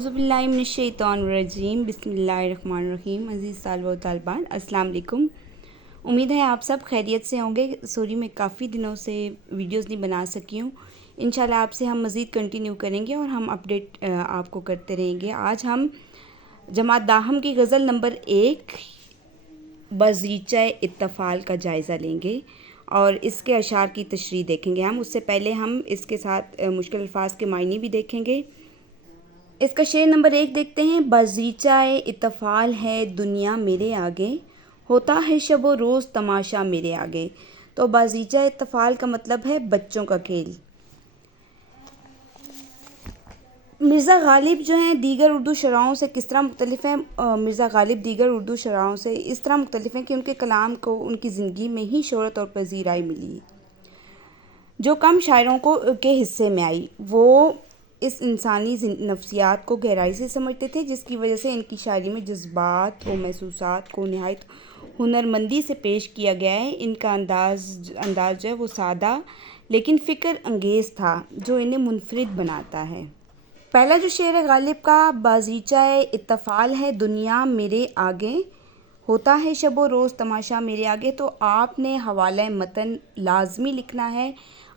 اعوذ باللہ من الشیطان الرجیم، بسم اللہ الرحمن الرحیم۔ عزیز طالبہ و طالبان، السلام علیکم۔ امید ہے آپ سب خیریت سے ہوں گے۔ سوری میں کافی دنوں سے ویڈیوز نہیں بنا سکی ہوں۔ انشاءاللہ آپ سے ہم مزید کنٹینیو کریں گے اور ہم اپڈیٹ آپ کو کرتے رہیں گے۔ آج ہم جماعت داہم کی غزل نمبر 1 بازیچہ اطفال کا جائزہ لیں گے اور اس کے اشعار کی تشریح دیکھیں گے۔ اس سے پہلے ہم اس کے ساتھ مشکل الفاظ کے معنی بھی دیکھیں گے۔ اس کا شعر نمبر 1 دیکھتے ہیں۔ بازیچہ اطفال ہے دنیا میرے آگے، ہوتا ہے شب و روز تماشا میرے آگے۔ تو بازیچہ اطفال کا مطلب ہے بچوں کا کھیل۔ مرزا غالب جو ہیں دیگر اردو شاعروں سے کس طرح مختلف ہیں؟ مرزا غالب دیگر اردو شاعروں سے اس طرح مختلف ہیں کہ ان کے کلام کو ان کی زندگی میں ہی شہرت اور پذیرائی ملی، جو کم شاعروں کے حصے میں آئی۔ وہ اس انسانی نفسیات کو گہرائی سے سمجھتے تھے، جس کی وجہ سے ان کی شاعری میں جذبات و محسوسات کو نہایت ہنرمندی سے پیش کیا گیا ہے۔ ان کا انداز جو ہے وہ سادہ لیکن فکر انگیز تھا، جو انہیں منفرد بناتا ہے۔ پہلا جو شعر ہے غالب کا، بازیچہ اطفال ہے دنیا میرے آگے، ہوتا ہے شب و روز تماشا میرے آگے، تو آپ نے حوالہ متن لازمی لکھنا ہے۔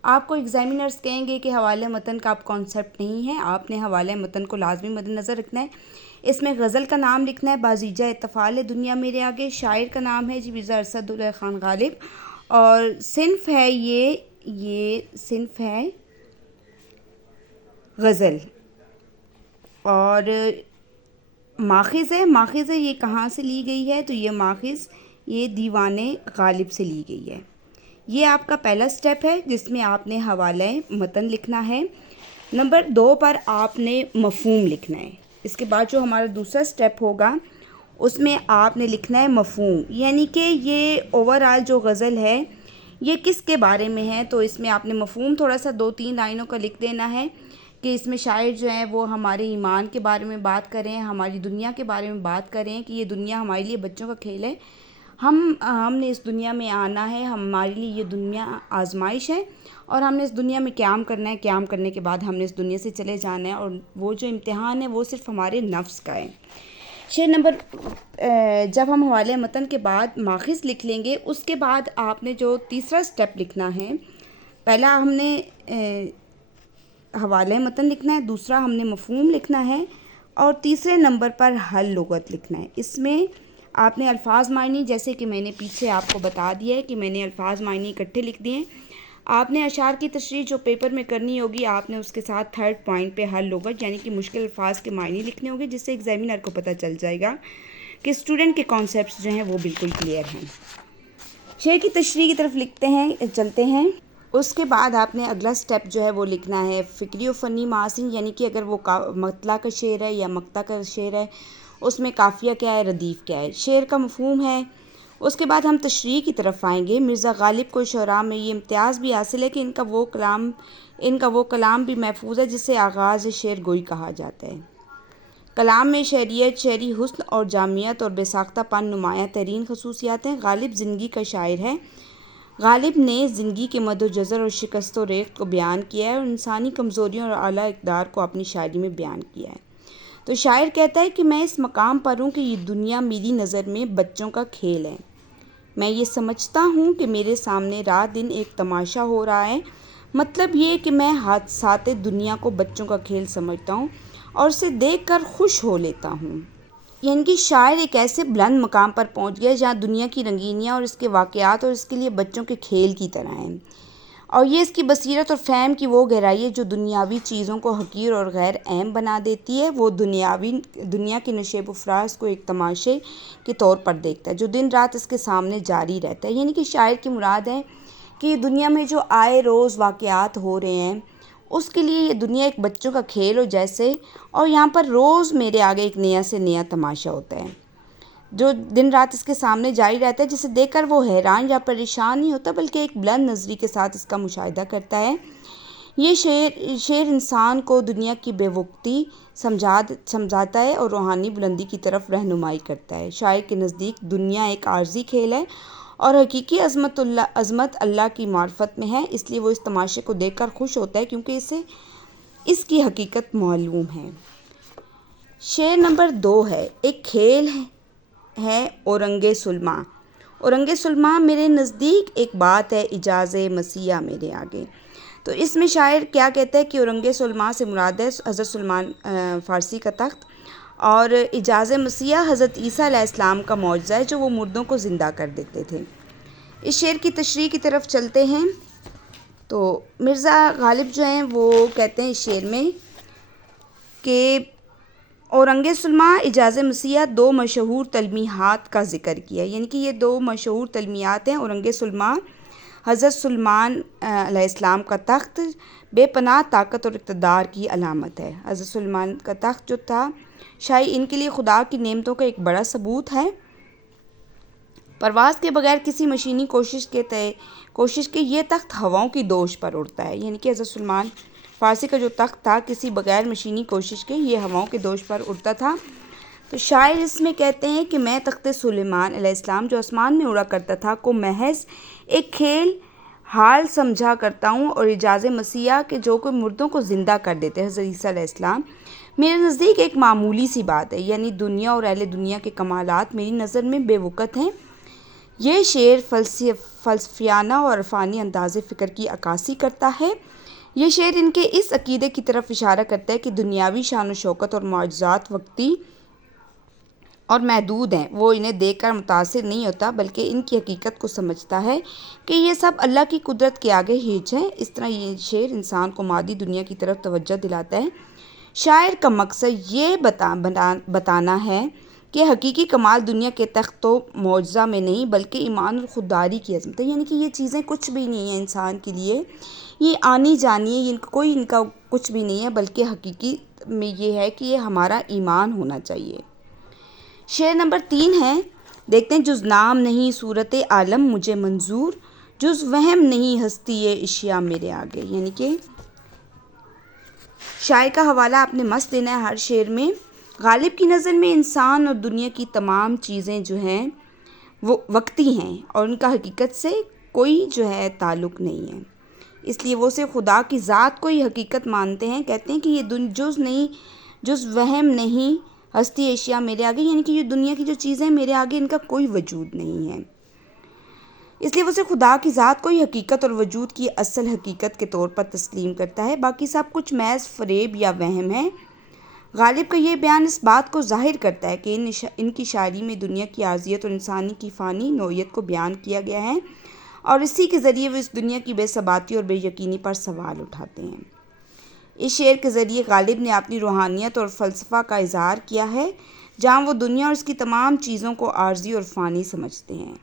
آپ کو ایگزامینرز کہیں گے کہ حوالہ متن کا آپ کانسیپٹ نہیں ہے، آپ نے حوالہ متن کو لازمی مد نظر رکھنا ہے۔ اس میں غزل کا نام لکھنا ہے، بازیچہ اطفال ہے دنیا میرے آگے۔ شاعر کا نام ہے مرزا ارشد اللہ خان غالب، اور صنف ہے یہ صنف ہے غزل، اور ماخذ ہے یہ کہاں سے لی گئی ہے؟ تو یہ ماخذ یہ دیوان غالب سے لی گئی ہے۔ یہ آپ کا پہلا سٹیپ ہے جس میں آپ نے حوالہ متن لکھنا ہے۔ نمبر 2 پر آپ نے مفہوم لکھنا ہے۔ اس کے بعد جو ہمارا دوسرا سٹیپ ہوگا اس میں آپ نے لکھنا ہے مفہوم، یعنی کہ یہ اوورآل جو غزل ہے یہ کس کے بارے میں ہے۔ تو اس میں آپ نے مفہوم تھوڑا سا 2-3 لائنوں کا لکھ دینا ہے کہ اس میں شاعر جو ہیں وہ ہمارے ایمان کے بارے میں بات کریں، ہماری دنیا کے بارے میں بات کریں کہ یہ دنیا ہمارے لیے بچوں کا کھیل ہے، ہم نے اس دنیا میں آنا ہے، ہمارے لیے یہ دنیا آزمائش ہے اور ہم نے اس دنیا میں قیام کرنا ہے، قیام کرنے کے بعد ہم نے اس دنیا سے چلے جانا ہے، اور وہ جو امتحان ہے وہ صرف ہمارے نفس کا ہے۔ شعر نمبر جب ہم حوالہ متن کے بعد ماخذ لکھ لیں گے، اس کے بعد آپ نے جو تیسرا سٹیپ لکھنا ہے، پہلا ہم نے حوالہ متن لکھنا ہے، دوسرا ہم نے مفہوم لکھنا ہے، اور تیسرے نمبر پر حل لغت لکھنا ہے۔ اس میں آپ نے الفاظ معنی، جیسے کہ میں نے پیچھے آپ کو بتا دیا ہے کہ میں نے الفاظ معنی اکٹھے لکھ دیے ہیں۔ آپ نے اشعار کی تشریح جو پیپر میں کرنی ہوگی، آپ نے اس کے ساتھ 3rd پوائنٹ پہ حل لغت یعنی کہ مشکل الفاظ کے معنی لکھنے ہوں گے، جس سے ایگزامینر کو پتہ چل جائے گا کہ اسٹوڈنٹ کے کانسیپٹس جو ہیں وہ بالکل کلیئر ہیں۔ شعر کی تشریح کی طرف چلتے ہیں۔ اس کے بعد آپ نے اگلا سٹیپ جو ہے وہ لکھنا ہے فکری و فنی محاسن، یعنی کہ اگر وہ مطلع کا شعر ہے یا مقطع کا شعر ہے، اس میں قافیہ کیا ہے، ردیف کیا ہے، شعر کا مفہوم ہے۔ اس کے بعد ہم تشریح کی طرف آئیں گے۔ مرزا غالب کو شعراء میں یہ امتیاز بھی حاصل ہے کہ ان کا وہ کلام بھی محفوظ ہے جسے آغاز شعر گوئی کہا جاتا ہے۔ کلام میں شعریت، شعری حسن اور جامعیت اور بے ساختہ پن نمایاں ترین خصوصیات ہیں۔ غالب زندگی کا شاعر ہے۔ غالب نے زندگی کے مد و جزر اور شکست و ریخت کو بیان کیا ہے اور انسانی کمزوریوں اور اعلیٰ اقدار کو اپنی شاعری میں بیان کیا ہے۔ تو شاعر کہتا ہے کہ میں اس مقام پر ہوں کہ یہ دنیا میری نظر میں بچوں کا کھیل ہے۔ میں یہ سمجھتا ہوں کہ میرے سامنے رات دن ایک تماشا ہو رہا ہے۔ مطلب یہ کہ میں حادثات دنیا کو بچوں کا کھیل سمجھتا ہوں اور اسے دیکھ کر خوش ہو لیتا ہوں۔ یعنی کہ شاعر ایک ایسے بلند مقام پر پہنچ گیا جہاں دنیا کی رنگینیاں اور اس کے واقعات اور اس کے لیے بچوں کے کھیل کی طرح ہیں، اور یہ اس کی بصیرت اور فہم کی وہ گہرائی ہے جو دنیاوی چیزوں کو حقیر اور غیر اہم بنا دیتی ہے۔ وہ دنیا کے نشیب و فراز کو ایک تماشے کے طور پر دیکھتا ہے جو دن رات اس کے سامنے جاری رہتا ہے۔ یعنی کہ شاعر کی مراد ہے کہ یہ دنیا میں جو آئے روز واقعات ہو رہے ہیں، اس کے لیے یہ دنیا ایک بچوں کا کھیل ہو جیسے، اور یہاں پر روز میرے آگے ایک نیا سے نیا تماشا ہوتا ہے جو دن رات اس کے سامنے جاری رہتا ہے، جسے دیکھ کر وہ حیران یا پریشان نہیں ہوتا بلکہ ایک بلند نظری کے ساتھ اس کا مشاہدہ کرتا ہے۔ یہ شعر انسان کو دنیا کی بے وقتی سمجھاتا ہے اور روحانی بلندی کی طرف رہنمائی کرتا ہے۔ شاعر کے نزدیک دنیا ایک عارضی کھیل ہے اور حقیقی عظمت اللہ کی معرفت میں ہے، اس لیے وہ اس تماشے کو دیکھ کر خوش ہوتا ہے کیونکہ اسے اس کی حقیقت معلوم ہے۔ شعر نمبر 2 ہے، ایک کھیل ہے اورنگ سلما۔ اورنگ سلما میرے نزدیک ایک بات ہے، اعجاز مسیح میرے آگے۔ تو اس میں شاعر کیا کہتا ہے کہ اورنگ سلما سے مراد ہے حضرت سلمان فارسی کا تخت، اور اعجاز مسیح حضرت عیسیٰ علیہ السلام کا معجزہ ہے جو وہ مردوں کو زندہ کر دیتے تھے۔ اس شعر کی تشریح کی طرف چلتے ہیں۔ تو مرزا غالب جو ہیں وہ کہتے ہیں اس شعر میں کہ اورنگ سلما اعجاز مسیح 2 مشہور تلمیحات کا ذکر کیا، یعنی کہ یہ 2 مشہور تلمیحات ہیں۔ اورنگ سلما حضرت سلمان علیہ السلام کا تخت بے پناہ طاقت اور اقتدار کی علامت ہے۔ حضرت سلمان کا تخت جو تھا شاید ان کے لیے خدا کی نعمتوں کا ایک بڑا ثبوت ہے۔ پرواز کے بغیر کسی مشینی کوشش کے یہ تخت ہواؤں کی دوش پر اڑتا ہے، یعنی کہ حضرت سلمان فارسی کا جو تخت تھا کسی بغیر مشینی کوشش کے یہ ہواؤں کے دوش پر اڑتا تھا۔ تو شاعر اس میں کہتے ہیں کہ میں تخت سلیمان علیہ السلام جو آسمان میں اڑا کرتا تھا کو محض ایک کھیل حال سمجھا کرتا ہوں، اور اعجاز مسیح کے جو کوئی مردوں کو زندہ کر دیتے ہیں حضرت عیسیٰ علیہ السلام میرے نزدیک ایک معمولی سی بات ہے، یعنی دنیا اور اہل دنیا کے کمالات میری نظر میں بے وقت ہیں۔ یہ شعر فلسفیانہ اور عرفانی انداز فکر کی عکاسی کرتا ہے۔ یہ شعر ان کے اس عقیدے کی طرف اشارہ کرتا ہے کہ دنیاوی شان و شوکت اور معجزات وقتی اور محدود ہیں، وہ انہیں دیکھ کر متاثر نہیں ہوتا بلکہ ان کی حقیقت کو سمجھتا ہے کہ یہ سب اللہ کی قدرت کے آگے ہیچ ہیں۔ اس طرح یہ شعر انسان کو مادی دنیا کی طرف توجہ دلاتا ہے۔ شاعر کا مقصد یہ بتانا ہے کہ حقیقی کمال دنیا کے تخت و معجزہ میں نہیں بلکہ ایمان اور خودداری کی عظمت ہے، یعنی کہ یہ چیزیں کچھ بھی نہیں ہیں انسان کے لیے، یہ آنی جانی ہے، ان کا کچھ بھی نہیں ہے، بلکہ حقیقی میں یہ ہے کہ یہ ہمارا ایمان ہونا چاہیے۔ شعر نمبر 3 ہے، دیکھتے ہیں۔ جز نام نہیں صورت عالم مجھے منظور، جز وہم نہیں ہستی اشیاء میرے آگے، یعنی کہ شاعر کا حوالہ آپ نے مست دینا ہے ہر شعر میں۔ غالب کی نظر میں انسان اور دنیا کی تمام چیزیں جو ہیں وہ وقتی ہیں اور ان کا حقیقت سے کوئی جو ہے تعلق نہیں ہے، اس لیے وہ صرف خدا کی ذات کو ہی حقیقت مانتے ہیں۔ کہتے ہیں کہ یہ جز وہم نہیں ہستی اشیاء میرے آگے، یعنی کہ یہ دنیا کی جو چیزیں میرے آگے ان کا کوئی وجود نہیں ہے، اس لیے وہ صرف خدا کی ذات کو ہی حقیقت اور وجود کی اصل حقیقت کے طور پر تسلیم کرتا ہے، باقی سب کچھ محض فریب یا وہم ہے۔ غالب کا یہ بیان اس بات کو ظاہر کرتا ہے کہ ان کی شاعری میں دنیا کی عارضیت اور انسانی کی فانی نوعیت کو بیان کیا گیا ہے، اور اسی کے ذریعے وہ اس دنیا کی بے ثباتی اور بے یقینی پر سوال اٹھاتے ہیں۔ اس شعر کے ذریعے غالب نے اپنی روحانیت اور فلسفہ کا اظہار کیا ہے، جہاں وہ دنیا اور اس کی تمام چیزوں کو عارضی اور فانی سمجھتے ہیں،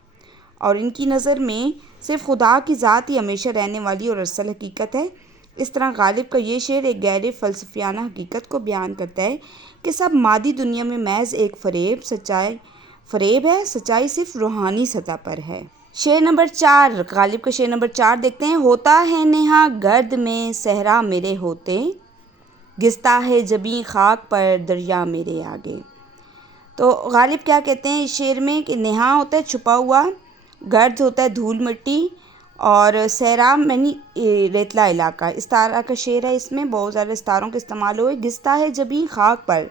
اور ان کی نظر میں صرف خدا کی ذات ہی ہمیشہ رہنے والی اور اصل حقیقت ہے۔ اس طرح غالب کا یہ شعر ایک گہرے فلسفیانہ حقیقت کو بیان کرتا ہے کہ سب مادی دنیا میں محض ایک فریب ہے، سچائی صرف روحانی سطح پر ہے۔ شعر نمبر 4، غالب کا شعر نمبر 4 دیکھتے ہیں۔ ہوتا ہے نہاں گرد میں صحرا میرے ہوتے، گستا ہے جبیں خاک پر دریا میرے آگے۔ تو غالب کیا کہتے ہیں اس شعر میں کہ نہاں ہوتا ہے چھپا ہوا، گرد ہوتا ہے دھول مٹی، اور صحرا یعنی ریتلا علاقہ، استعارہ کا شعر ہے، اس میں بہت زیادہ استعاروں کے استعمال ہوئے۔ گستا ہے جبیں خاک پر،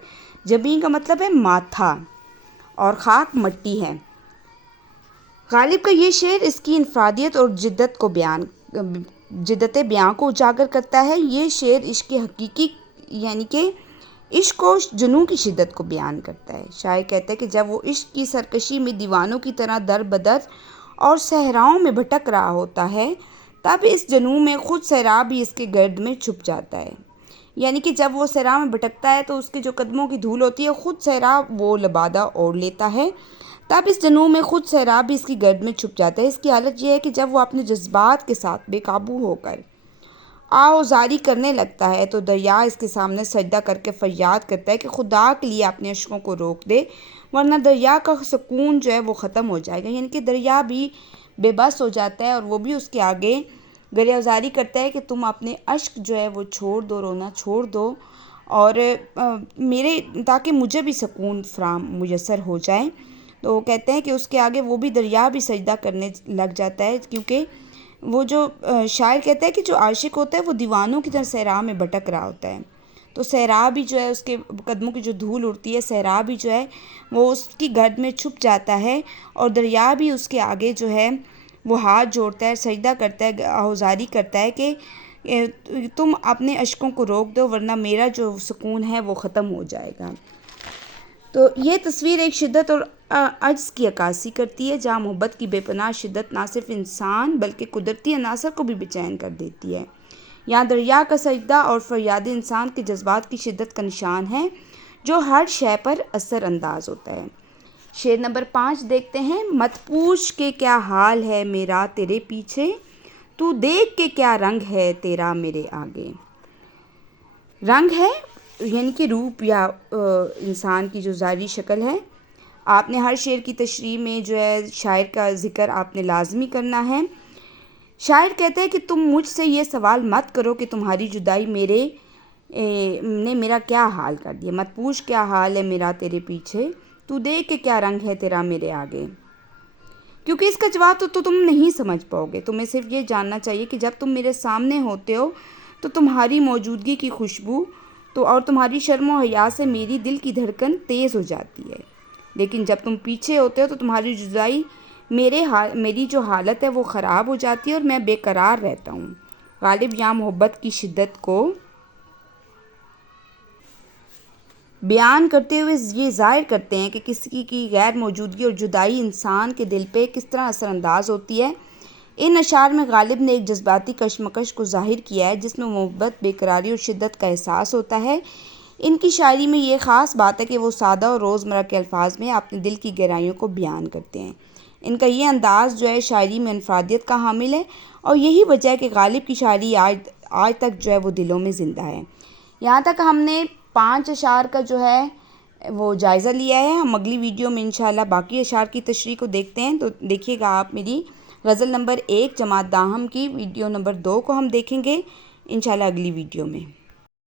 جبیں کا مطلب ہے ماتھا اور خاک مٹی ہے۔ غالب کا یہ شعر اس کی انفرادیت اور جدت بیان کو اجاگر کرتا ہے۔ یہ شعر عشق حقیقی یعنی کہ عشق و جنوں کی شدت کو بیان کرتا ہے۔ شاعر کہتا ہے کہ جب وہ عشق کی سرکشی میں دیوانوں کی طرح در بدر اور صحراؤں میں بھٹک رہا ہوتا ہے، تب اس جنوں میں خود صحرا بھی اس کے گرد میں چھپ جاتا ہے، یعنی کہ جب وہ صحرا میں بھٹکتا ہے تو اس کے جو قدموں کی دھول ہوتی ہے خود صحرا وہ لبادہ اوڑھ لیتا ہے، تب اس جنوں میں خود صحرا بھی اس کی گرد میں چھپ جاتا ہے۔ اس کی حالت یہ ہے کہ جب وہ اپنے جذبات کے ساتھ بے قابو ہو کر آہوازاری کرنے لگتا ہے تو دریا اس کے سامنے سجدہ کر کے فریاد کرتا ہے کہ خدا کے لیے اپنے اشکوں کو روک دے، ورنہ دریا کا سکون جو ہے وہ ختم ہو جائے گا، یعنی کہ دریا بھی بے بس ہو جاتا ہے اور وہ بھی اس کے آگے گریہزاری کرتا ہے کہ تم اپنے اشک جو ہے وہ چھوڑ دو، رونا چھوڑ دو، اور تاکہ مجھے بھی سکون میسر ہو جائے۔ تو وہ کہتے ہیں کہ اس کے آگے وہ بھی دریا بھی سجدہ کرنے لگ جاتا ہے، کیونکہ وہ جو شاعر کہتا ہے کہ جو عاشق ہوتا ہے وہ دیوانوں کی طرح صحرا میں بھٹک رہا ہوتا ہے، تو صحرا بھی جو ہے اس کے قدموں کی جو دھول اڑتی ہے، صحرا بھی جو ہے وہ اس کی گرد میں چھپ جاتا ہے، اور دریا بھی اس کے آگے جو ہے وہ ہاتھ جوڑتا ہے، سجدہ کرتا ہے، آہوزاری کرتا ہے کہ تم اپنے اشکوں کو روک دو ورنہ میرا جو سکون ہے وہ ختم ہو جائے گا۔ تو یہ تصویر ایک شدت اور عجز کی عکاسی کرتی ہے، جہاں محبت کی بے پناہ شدت نہ صرف انسان بلکہ قدرتی عناصر کو بھی بے چین کر دیتی ہے۔ یہاں دریا کا سجدہ اور فریاد انسان کے جذبات کی شدت کا نشان ہے، جو ہر شے پر اثر انداز ہوتا ہے۔ شعر نمبر 5 دیکھتے ہیں۔ مت پوچھ کہ کیا حال ہے میرا تیرے پیچھے، تو دیکھ کہ کیا رنگ ہے تیرا میرے آگے۔ رنگ ہے یعنی کہ روپ یا انسان کی جو ظاہری شکل ہے۔ آپ نے ہر شعر کی تشریح میں جو ہے شاعر کا ذکر آپ نے لازمی کرنا ہے۔ شاعر کہتے ہیں کہ تم مجھ سے یہ سوال مت کرو کہ تمہاری جدائی نے میرا کیا حال کر دیا۔ مت پوچھ کیا حال ہے میرا تیرے پیچھے، تو دیکھ کہ کیا رنگ ہے تیرا میرے آگے، کیونکہ اس کا جواب تو تم نہیں سمجھ پاؤ گے۔ تمہیں صرف یہ جاننا چاہیے کہ جب تم میرے سامنے ہوتے ہو تو تمہاری موجودگی کی خوشبو اور تمہاری شرم و حیا سے میری دل کی دھڑکن تیز ہو جاتی ہے، لیکن جب تم پیچھے ہوتے ہو تو تمہاری جدائی میری جو حالت ہے وہ خراب ہو جاتی ہے اور میں بے قرار رہتا ہوں۔ غالب یہاں محبت کی شدت کو بیان کرتے ہوئے یہ ظاہر کرتے ہیں کہ کسی کی غیر موجودگی اور جدائی انسان کے دل پہ کس طرح اثر انداز ہوتی ہے۔ ان اشعار میں غالب نے ایک جذباتی کشمکش کو ظاہر کیا ہے جس میں محبت، بے قراری اور شدت کا احساس ہوتا ہے۔ ان کی شاعری میں یہ خاص بات ہے کہ وہ سادہ اور روزمرہ کے الفاظ میں اپنے دل کی گہرائیوں کو بیان کرتے ہیں۔ ان کا یہ انداز جو ہے شاعری میں انفرادیت کا حامل ہے، اور یہی وجہ ہے کہ غالب کی شاعری آج تک جو ہے وہ دلوں میں زندہ ہے۔ یہاں تک ہم نے 5 اشعار کا جو ہے وہ جائزہ لیا ہے۔ ہم اگلی ویڈیو میں انشاءاللہ باقی اشعار کی تشریح کو دیکھتے ہیں۔ تو دیکھیے گا آپ میری غزل نمبر 1 جماعت داہم کی ویڈیو نمبر 2 کو ہم دیکھیں گے انشاءاللہ اگلی ویڈیو میں۔